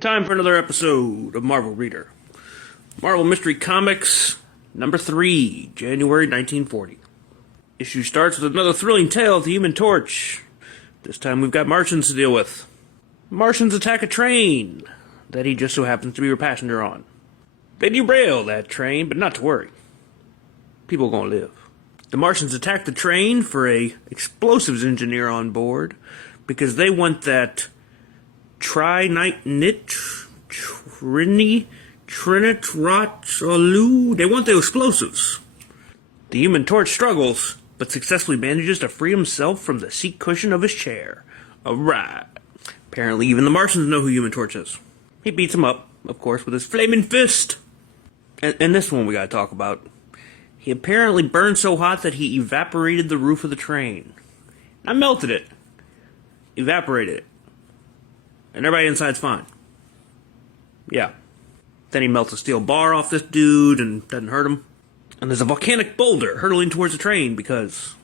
Time for another episode of Marvel Reader. Marvel Mystery Comics, number 3, January 1940. Issue starts with another thrilling tale of the Human Torch. This time we've got Martians to deal with. Martians attack a train that he just so happens to be a passenger on. They derail that train, but not to worry. People are gonna live. The Martians attack the train for a explosives engineer on board because they want that trinitrotolu. They want the explosives. The Human Torch struggles, but successfully manages to free himself from the seat cushion of his chair. Alright. Apparently even the Martians know who Human Torch is. He beats him up, of course, with his flaming fist. And this one we gotta talk about. He apparently burned so hot that he evaporated the roof of the train. Not melted it. Evaporated it. And everybody inside's fine. Yeah. Then he melts a steel bar off this dude and doesn't hurt him. And there's a volcanic boulder hurtling towards the train because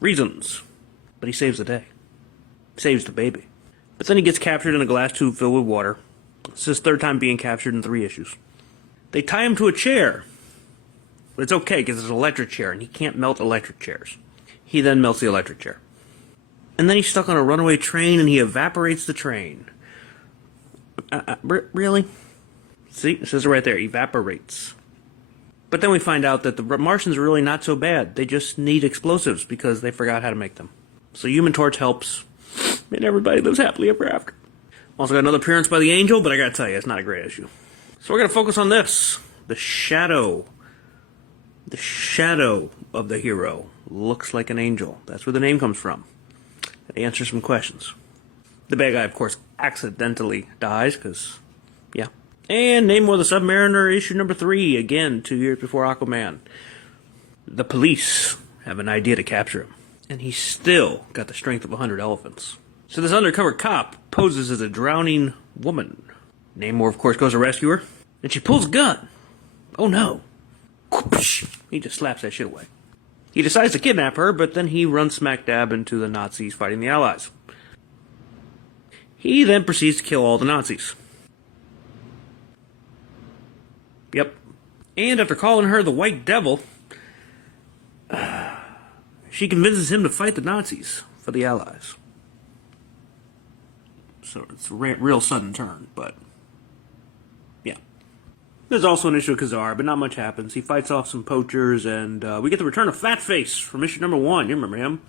reasons. But he saves the day. Saves the baby. But then he gets captured in a glass tube filled with water. It's his third time being captured in 3 issues. They tie him to a chair. But it's okay because it's an electric chair and he can't melt electric chairs. He then melts the electric chair. And then he's stuck on a runaway train and he evaporates the train. Really? See, it says it right there, evaporates. But then we find out that the Martians are really not so bad. They just need explosives because they forgot how to make them. So Human Torch helps, and everybody lives happily ever after. Also got another appearance by the Angel, but I gotta tell you, it's not a great issue. So we're gonna focus on this. The shadow. The shadow of the hero looks like an angel. That's where the name comes from. It answers some questions. The bad guy, of course, accidentally dies, because, yeah. And Namor the Submariner, issue number 3, again, 2 years before Aquaman. The police have an idea to capture him, and he's still got the strength of 100 elephants. So this undercover cop poses as a drowning woman. Namor, of course, goes to rescue her, and she pulls a gun. Oh no. He just slaps that shit away. He decides to kidnap her, but then he runs smack dab into the Nazis fighting the Allies. He then proceeds to kill all the Nazis. Yep. And after calling her the White Devil, she convinces him to fight the Nazis for the Allies. So it's a real sudden turn, but yeah. There's also an issue of Khazar, but not much happens. He fights off some poachers, and we get the return of Fat Face from issue number 1. You remember him?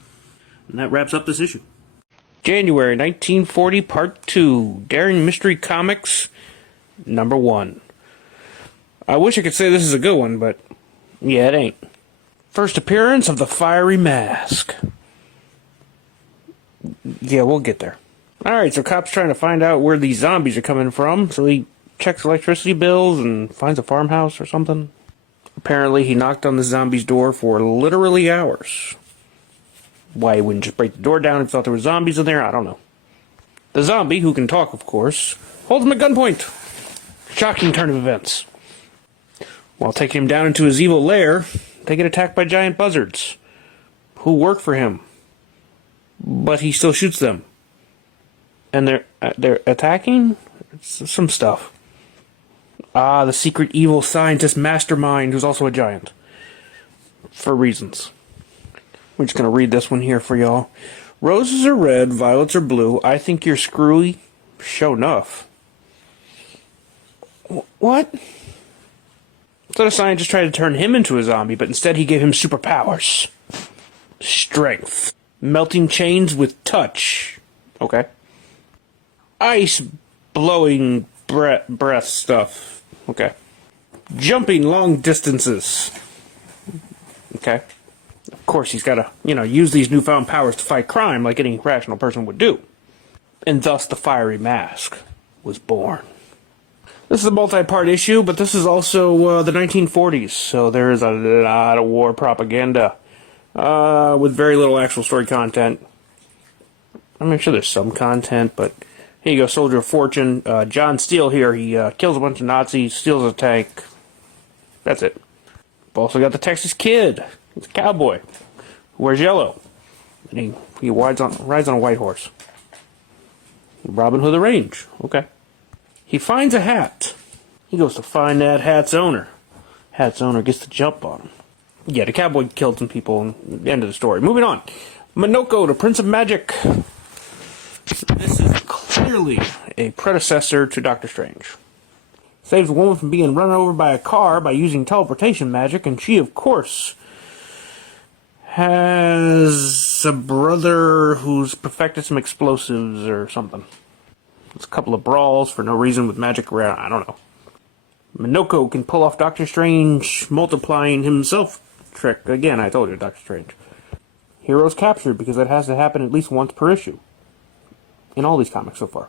And that wraps up this issue. January 1940, Part 2, Daring Mystery Comics, number 1. I wish I could say this is a good one, but yeah, it ain't. First appearance of the Fiery Mask. Yeah, we'll get there. Alright, so cop's trying to find out where these zombies are coming from, so he checks electricity bills and finds a farmhouse or something. Apparently he knocked on the zombie's door for literally hours. Why he wouldn't just break the door down if he thought there were zombies in there, I don't know. The zombie, who can talk of course, holds him at gunpoint. Shocking turn of events. While taking him down into his evil lair, they get attacked by giant buzzards, who work for him. But he still shoots them. And they're attacking? Some stuff. Ah, the secret evil scientist mastermind, who's also a giant. For reasons. We're just going to read this one here for y'all. Roses are red, violets are blue. I think you're screwy. Show enough. What? So the scientist tried to turn him into a zombie, but instead he gave him superpowers. Strength. Melting chains with touch. Okay. Ice blowing breath stuff. Okay. Jumping long distances. Okay. Of course, he's got to, use these newfound powers to fight crime like any rational person would do. And thus the Fiery Mask was born. This is a multi-part issue, but this is also the 1940s, so there is a lot of war propaganda with very little actual story content. I'm sure there's some content, but here you go, Soldier of Fortune. John Steele here, he kills a bunch of Nazis, steals a tank. That's it. We've also got the Texas Kid. He's a cowboy who wears yellow. And he rides on a white horse. Robin Hood of the Range. Okay. He finds a hat. He goes to find that hat's owner. Hat's owner gets to jump on him. Yeah, the cowboy killed some people, and the end of the story. Moving on. Minoko, the Prince of Magic. This is clearly a predecessor to Doctor Strange. Saves a woman from being run over by a car by using teleportation magic, and she, of course, has a brother who's perfected some explosives or something. There's a couple of brawls for no reason with magic around. I don't know. Minoko can pull off Doctor Strange multiplying himself trick. Again, I told you, Doctor Strange. Heroes captured because that has to happen at least once per issue. In all these comics so far.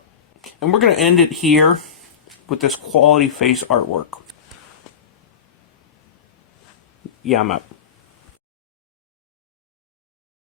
And we're going to end it here with this quality face artwork. Yeah, I'm out.